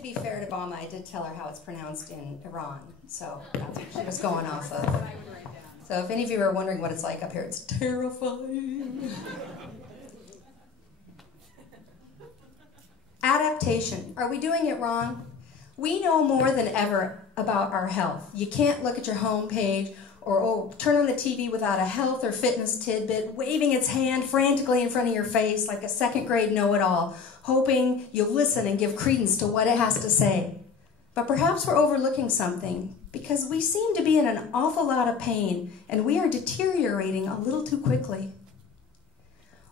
To be fair to Balma, I did tell her how it's pronounced in Iran, so that's what she was going off of. So if any of you are wondering what it's like up here, it's terrifying. Adaptation. Are we doing it wrong? We know more than ever about our health. You can't look at your home page or turn on the TV without a health or fitness tidbit waving its hand frantically in front of your face like a second grade know-it-all, hoping you'll listen and give credence to what it has to say. But perhaps we're overlooking something because we seem to be in an awful lot of pain and we are deteriorating a little too quickly.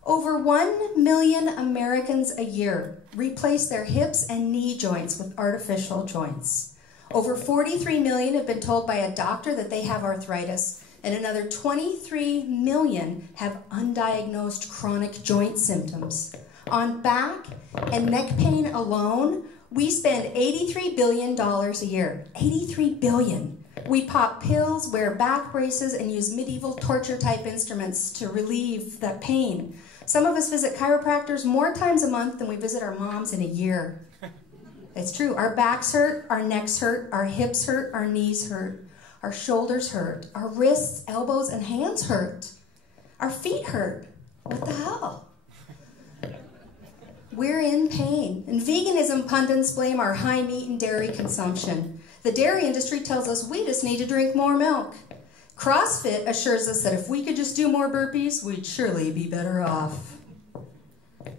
Over 1 million Americans a year replace their hips and knee joints with artificial joints. Over 43 million have been told by a doctor that they have arthritis, and another 23 million have undiagnosed chronic joint symptoms. On back and neck pain alone, we spend $83 billion a year. $83 billion. We pop pills, wear back braces, and use medieval torture-type instruments to relieve that pain. Some of us visit chiropractors more times a month than we visit our moms in a year. It's true. Our backs hurt, our necks hurt, our hips hurt, our knees hurt, our shoulders hurt, our wrists, elbows, and hands hurt. Our feet hurt. What the hell? We're in pain. And veganism pundits blame our high meat and dairy consumption. The dairy industry tells us we just need to drink more milk. CrossFit assures us that if we could just do more burpees, we'd surely be better off.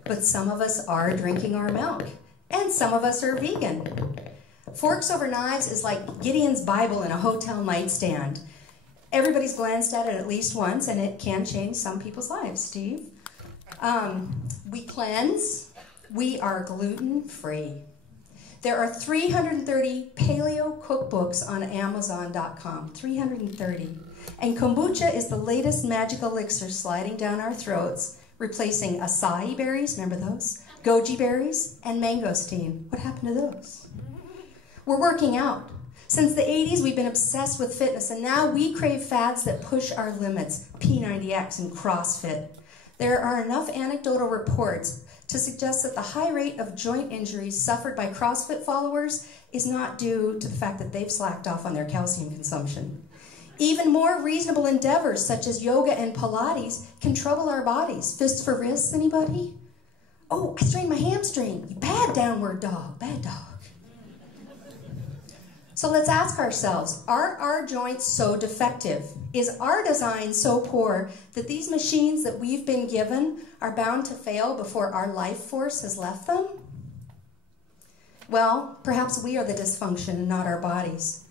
But some of us are drinking our milk, and some of us are vegan. Forks Over Knives is like Gideon's Bible in a hotel nightstand. Everybody's glanced at it at least once, and it can change some people's lives, Steve. We cleanse. We are gluten-free. There are 330 paleo cookbooks on Amazon.com, 330. And kombucha is the latest magic elixir sliding down our throats, replacing acai berries, remember those? Goji berries, and mangosteen. What happened to those? We're working out. Since the 80s, we've been obsessed with fitness, and now we crave fads that push our limits, P90X and CrossFit. There are enough anecdotal reports to suggest that the high rate of joint injuries suffered by CrossFit followers is not due to the fact that they've slacked off on their calcium consumption. Even more reasonable endeavors, such as yoga and Pilates, can trouble our bodies. Fists for wrists, anybody? Oh, I strained my hamstring. Bad downward dog, bad dog. So let's ask ourselves, are our joints so defective? Is our design so poor that these machines that we've been given are bound to fail before our life force has left them? Well, perhaps we are the dysfunction and not our bodies.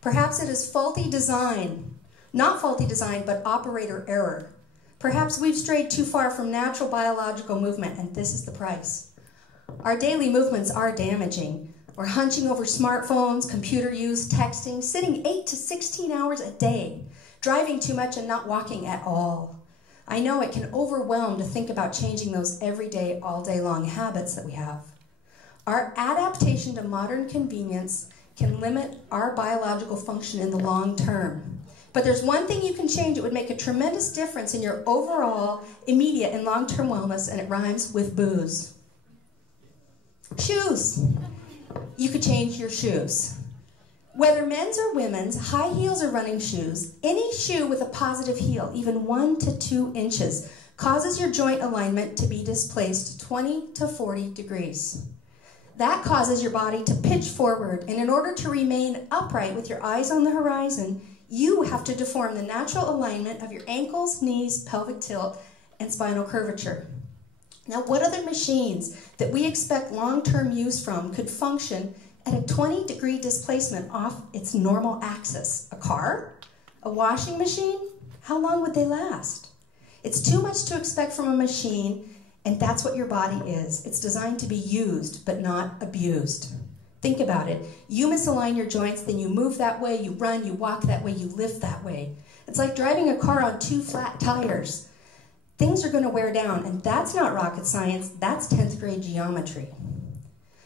Perhaps it is faulty design, not faulty design, but operator error. Perhaps we've strayed too far from natural biological movement, and this is the price. Our daily movements are damaging. We're hunching over smartphones, computer use, texting, sitting 8 to 16 hours a day, driving too much and not walking at all. I know it can overwhelm to think about changing those everyday, all day long habits that we have. Our adaptation to modern convenience can limit our biological function in the long term. But there's one thing you can change. It would make a tremendous difference in your overall, immediate, and long-term wellness, and it rhymes with booze. Shoes. You could change your shoes. Whether men's or women's, high heels or running shoes, any shoe with a positive heel, even 1 to 2 inches, causes your joint alignment to be displaced 20 to 40 degrees. That causes your body to pitch forward, and in order to remain upright with your eyes on the horizon, you have to deform the natural alignment of your ankles, knees, pelvic tilt, and spinal curvature. Now, what other machines that we expect long-term use from could function at a 20-degree displacement off its normal axis? A car? A washing machine? How long would they last? It's too much to expect from a machine, and that's what your body is. It's designed to be used, but not abused. Think about it. You misalign your joints, then you move that way, you run, you walk that way, you lift that way. It's like driving a car on 2 flat tires. Things are going to wear down, and that's not rocket science, that's 10th grade geometry.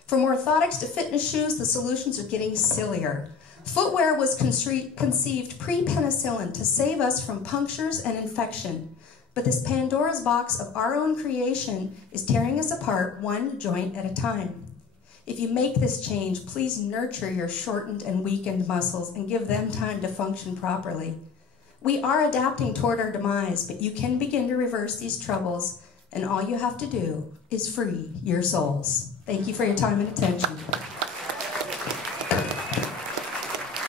From orthotics to fitness shoes, the solutions are getting sillier. Footwear was conceived pre-penicillin to save us from punctures and infection, but this Pandora's box of our own creation is tearing us apart 1 joint at a time. If you make this change, please nurture your shortened and weakened muscles and give them time to function properly. We are adapting toward our demise, but you can begin to reverse these troubles, and all you have to do is free your souls. Thank you for your time and attention.